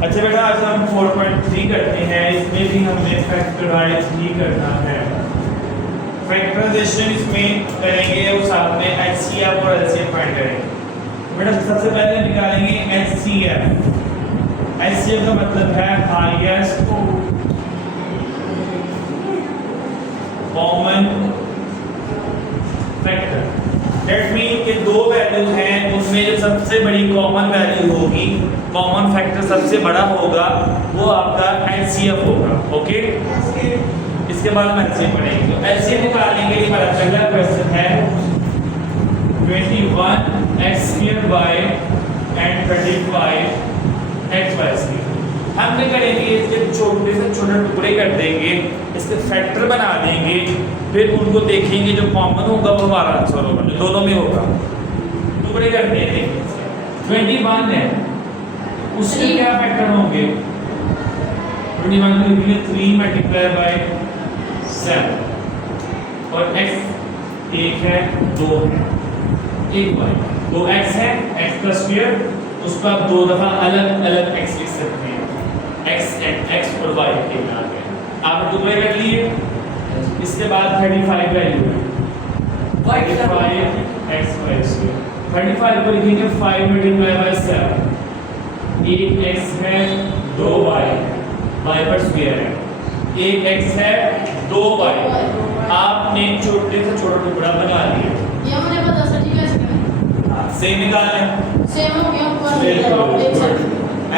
अच्छा बेटा आज हम 4.3 करते हैं, इसमें भी हमें फैक्टराइज ही करना है। फैक्टराइजेशन इसमें करेंगे और साथ में HCF और LCM फाइंड करेंगे। बेटा सबसे पहले निकालेंगे HCF। HCF का मतलब है highest common factor. That mean कि दो वैल्यूज हैं, उसमें जो सबसे बड़ी कॉमन वैल्यू होगी, कॉमन फैक्टर सबसे बड़ा होगा, वो आपका HCF होगा। ओके, इसके बाद हम LCM पढ़ेंगे। तो LCM निकालने के लिए हमारा पहला क्वेश्चन है 21x² and 35xy²। हम क्या करेंगे, इसके छोटे से छोटे टुकड़े कर देंगे, इसके फैक्टर बना देंगे, फिर उनको देखेंगे, जो कॉमन होगा वो हमारा आंसर होगा, जो दोनों में होगा। टुकड़े करते हैं, 21 है, उसके क्या फैक्टर होंगे? 21 को लिखेंगे 3 × 7 और x एक है 2 है, एक y 2x है, x का स्क्वायर, उसको आप दो दफा अलग अलग x लिख सकते हैं, x और y के नाम पे आप टुकड़े कर लिए। इसके बाद 35 वैल्यू है, 35xy²। 35 को लिखेंगे 5 × 7, एक x है 2y, y पर स्क्वायर है, एक x है 2y। आपने छोटे से छोटा टुकड़ा बना लिया, ये मुझे पता सर, ठीक है इसमें सेम निकाल लें, सेम हो गया ऊपर।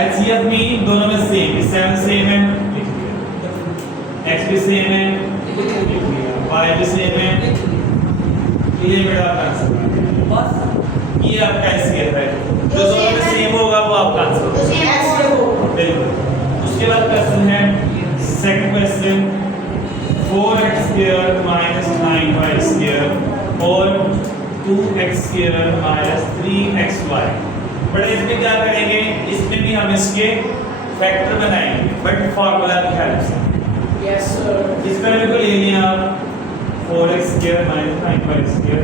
LCF में दोनों में सेम, 7 सेम है, x भी सेम है, y भी सेम है, ये बेटा आपका आंसर है। बस ये आपका HCF है, जो दोनों में सेम होगा वो आपका आंसर होगा। बिल्कुल। उसके बाद क्वेश्चन है सेकंड क्वेश्चन, 4x² - 9y² और 2x² - 3xy। बट इसमें क्या करेंगे, इसमें भी हम इसके फैक्टर बनाएंगे, बट फार्मूला की हेल्प से। Yes sir. इस वैल्यू को ले लिया आप 4x² - 9y²,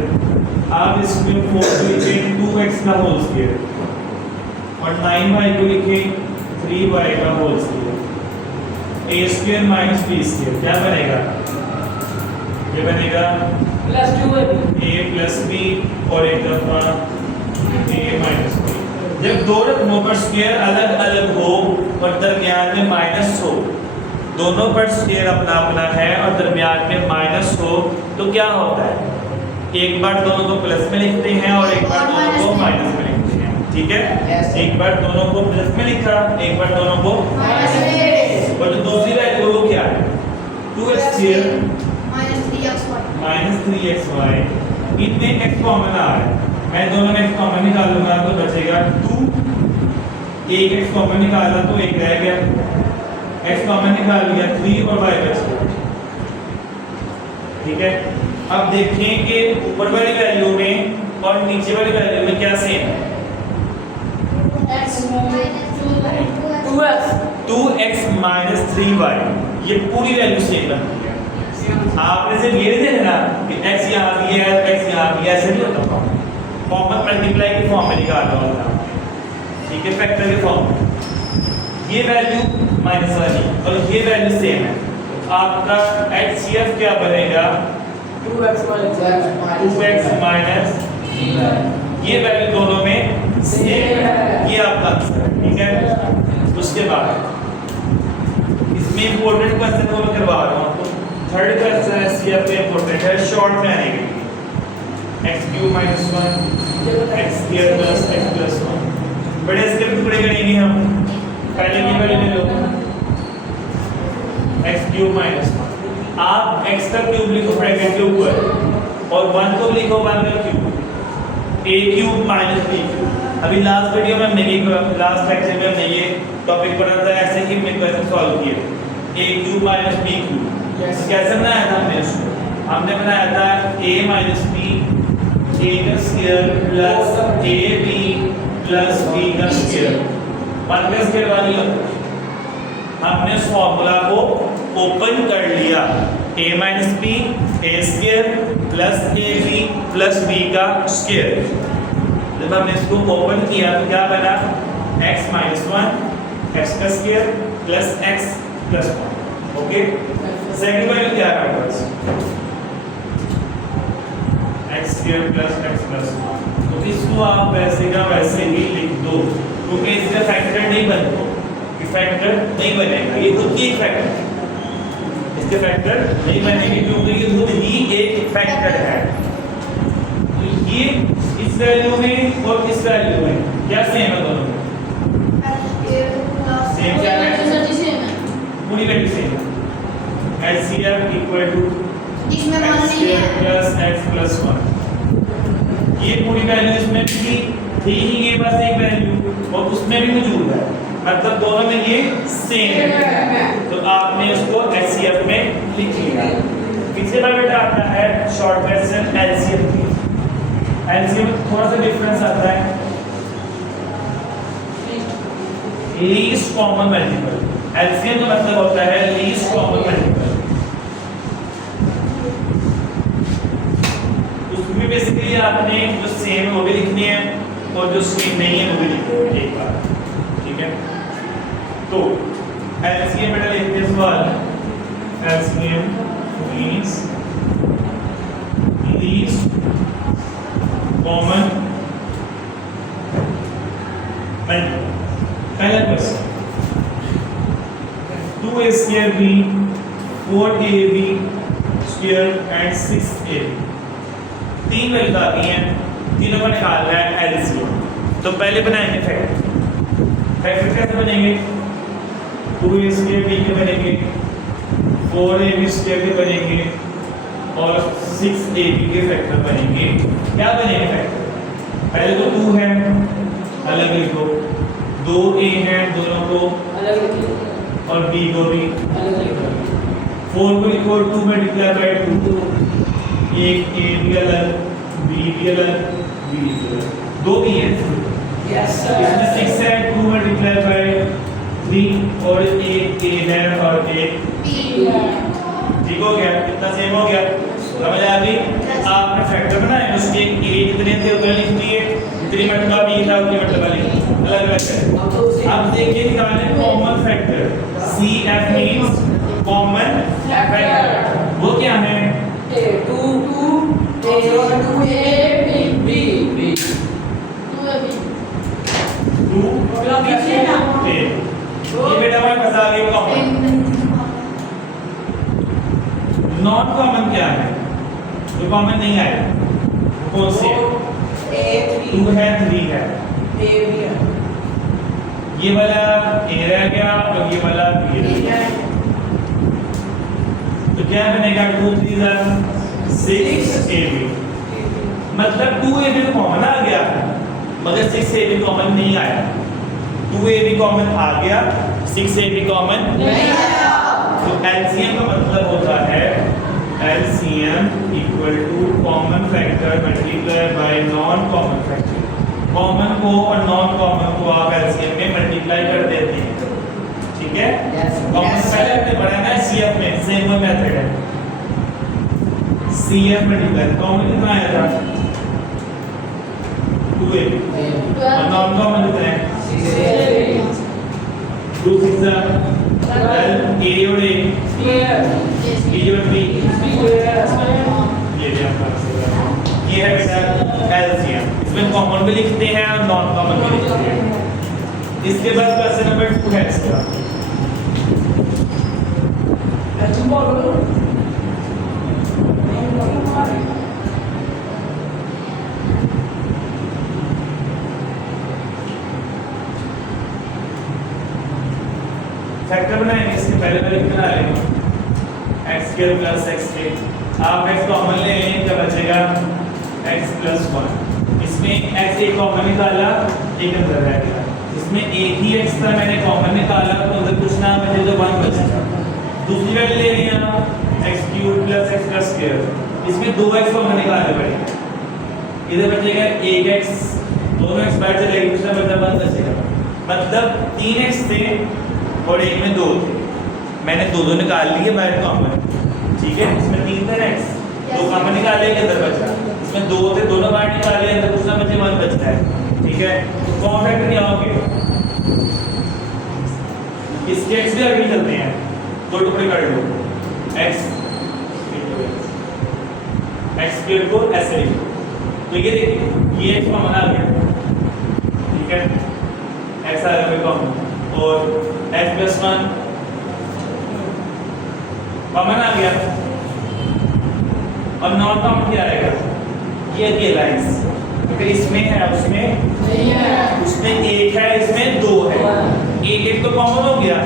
आप इसमें 4 को लिखें 2x का होल स्क्वायर और 9y को लिखें 3y का होल स्क्वायर, a² - b²। क्या बनेगा? ये बनेगा a + b और एक दफा a - b। जब दो रकमों पर स्क्वायर अलग अलग हो और दरमियान में माइनस हो, दोनों पर स्क्वायर अपना अपना है और दरमियान में माइनस हो, तो क्या होता है? एक बार दोनों को प्लस में लिखते हैं और एक बार दोनों को माइनस में लिखते हैं। ठीक है, एक बार दोनों को प्लस में लिखा, एक बार दोनों को माइनस में। और जो दूसरी वैल्यू वो क्या है? 2x² - 3xy। इनमें x कॉमन आ रहा है, मैं दोनों में x कॉमन निकालूंगा तो बचेगा 2, एक x कॉमन निकाला तो एक रह गया, x कॉमन निकाल लिया 3 और y बच गया। ठीक है, अब देखें कि ऊपर वाली वैल्यू में और नीचे वाली वैल्यू में क्या सेम है? 2x - 3y, ये पूरी वैल्यू सेम बनती है। आपने सिर्फ ये नहीं देखना कि x यहाँ आ गया है, x यहाँ आ गया, ऐसे नहीं होता। कॉमन मल्टीप्लाई की फॉर्म में निकालना होता है, ठीक है, फैक्टर के फॉर्म में। ये वैल्यू माइनस वाली और ये वैल्यू सेम है, आपका HCF क्या बनेगा? 2x - ये वैल्यू दोनों में सेम है, ये आपका आंसर है। ठीक है, उसके बाद इसमें इंपॉर्टेंट क्वेश्चन को मैं करवा रहा हूँ आपको। थर्ड क्वेश्चन HCF में इंपॉर्टेंट है, शॉर्ट में आने के लिए x³ - 1 x² + x + 1। बड़े इसके टुकड़े करेंगे हम, पहले ये वाले ले लो, x³ - 1। आप x का क्यूब लिखो ब्रैकेट के ऊपर और 1 को लिखो 1 का क्यूब, a³ - b³। अभी लास्ट वीडियो में हमने ये, लास्ट लेक्चर में हमने ये टॉपिक पढ़ा था, ऐसे ही हमने क्वेश्चन सॉल्व किए, a³ - b³। कैसे बनाया था हमने इसको? हमने बनाया था a - b a² + ab + b का स्क्वायर, 1 का स्क्वायर वाली होता है। हमने इस फॉर्मूला को ओपन कर लिया, a - b a² + ab + b का स्क्वायर। जब हमने इसको ओपन किया तो क्या बना? x - 1 x का square plus x plus 1। Okay, second value क्या है हमारे पास? x square plus x plus 1। तो इसको आप वैसे का वैसे ही लिख दो, क्योंकि इसका फैक्टर नहीं बनता, ये फैक्टर नहीं बनेगा, ये खुद ही एक फैक्टर है, इसके फैक्टर नहीं बनेंगे क्योंकि ये खुद ही एक फैक्टर है। तो ये इस वैल्यू में और इस वैल्यू में क्या सेम है दोनों में? सेम क्या है? सर जी सेम है। पूरी वैल्यू सेम है। LCM इक्वल टू इसमें मान x नहीं है। Plus x plus 1। ये पूरी वैल्यू इसमें भी थी ही, ये बस एक वैल्यू और उसमें भी मौजूद है, मतलब दोनों में ये सेम है। तो आपने उसको HCF में लिख लिया। पीछे का बेटा आता है शॉर्ट वर्जन LCM की। LCM में थोड़ा सा डिफरेंस आता है, लीस्ट कॉमन मल्टीपल। LCM का मतलब होता है लीस्ट कॉमन मल्टीपल। उसमें बेसिकली आपने जो सेम है वो भी लिखनी है और जो सेम नहीं है वो भी लिखनी है एक बार, ठीक है? तो LCM बेटा लिखते हैं सवाल, LCM means least common multiple. पहला question, 2a square b 4ab square and 6ab, तीन वैल्यू आती हैं, तीनों का निकालना है LCM। तो पहले बनाएंगे फैक्टर। फैक्टर कैसे बनेंगे? 2a square b के बनेंगे, 4ab square के बनेंगे और 6ab के फैक्टर बनेंगे। क्या बनेंगे फैक्टर? पहले तो 2 है, अलग लिखो, 2a है, दोनों को अलग लिखो और b को भी अलग लिखो। 4 को लिखो 2 मल्टीप्लाई बाय 2, एक a भी अलग, b भी अलग, b भी अलग, दो भी है। यस इसमें 6 है, 2 मल्टीप्लाई बाय 3 और एक a है और एक ठीक हो गया, कितना सेम हो गया, समझ आ गई? आपने फैक्टर बनाया, उसके a कितने थे उतना लिख दिए, जितनी मर्तबा b था उतनी मर्तबा लिख दिए, अलग अलग है। अब देखिए निकालें common factor, CF means common factor. वो क्या है? 2 ये बेटा हमारे पास आ गई कॉमन। नॉन कॉमन क्या है? जो कॉमन नहीं आया, कौन से? 2 है, 3 है, ये वाला a रह गया और ये वाला b रह गया। तो क्या बनेगा? 2 3 6ab, मतलब 2ab तो कॉमन आ गया मगर 6ab कॉमन नहीं आया। 2ab कॉमन आ गया, 6ab कॉमन नहीं आया। तो LCM का मतलब होता है LCM equal to common factor multiply by non common factor. Common को और नॉन कॉमन को आप LCM में मल्टीप्लाई कर देते हैं, ठीक है? कॉमन पहले हमने पढ़ा ना CF में, सेम वो मेथड है। CF मल्टीप्लाई कॉमन कितना आया था? 2ab और नॉन कॉमन कितना है? 2 6 12 a और a b और b, ये भी आपका ये है बेटा LCM। इसमें कॉमन भी लिखते हैं और नॉन कॉमन भी लिखते हैं। इसके बाद क्वेश्चन नंबर 2 है इसका। फैक्टर बनाएंगे, इसके पहले पहले बना लेंगे x स्क्वायर प्लस x के, आप x कॉमन ले लें, क्या बचेगा? x plus 1। इसमें x एक कॉमन निकाला, एक अंदर रह गया। इसमें एक ही x था, मैंने कॉमन निकाला तो अगर कुछ ना बचे तो 1 बचेगा। दूसरी वैल्यू ले रही है x cube plus x plus square, इसमें 2x कॉमन निकालने पड़ेगा, इधर बचेगा 1x, दोनों x बाहर चले गए, दूसरा बचा 1 बचेगा। मतलब 3x थे और एक में 2 थे, मैंने 2 निकाल लिए बाहर कॉमन, ठीक है? इसमें 3 थे x, 2 कॉमन निकाले, अंदर बचा। इसमें 2 थे, दोनों बाहर निकाले, अंदर दूसरा बचे 1 बचता है, ठीक है? तो कॉमन फैक्टर क्या होंगे? इसके x भी आगे चलते हैं, दो टुकड़े कर लो, x स्क्वायर को ऐसे लिखो, तो ये देखिए ये x कॉमन आ गया, ठीक है, x आ गया कॉमन, और x + 1 कॉमन आ गया, और नॉन कॉमन क्या आएगा, ये अकेला x, क्योंकि इसमें है उसमें नहीं है, उसमें एक है इसमें दो है, एक तो कॉमन हो गया,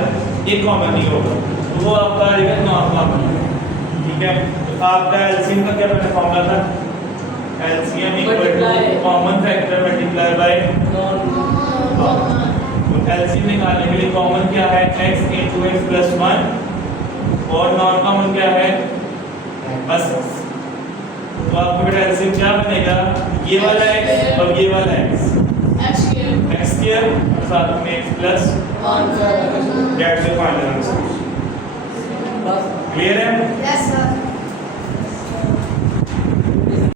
एक कॉमन नहीं होगा, तो वो आपका आएगा नॉन कॉमन, ठीक है। तो आपका एलसीएम का क्या मैंने फॉर्मूला था, LCM common factor multiply by non तो एलसीएम निकालने के लिए कॉमन क्या है, x * x + 1 और नॉन कॉमन क्या है, बस x। तो आपका बेटा एलसीएम क्या बनेगा, ये वाला x और ये वाला x स्क्वायर साथ में x plus one that's the final answer. बस क्लियर है? Yes, sir.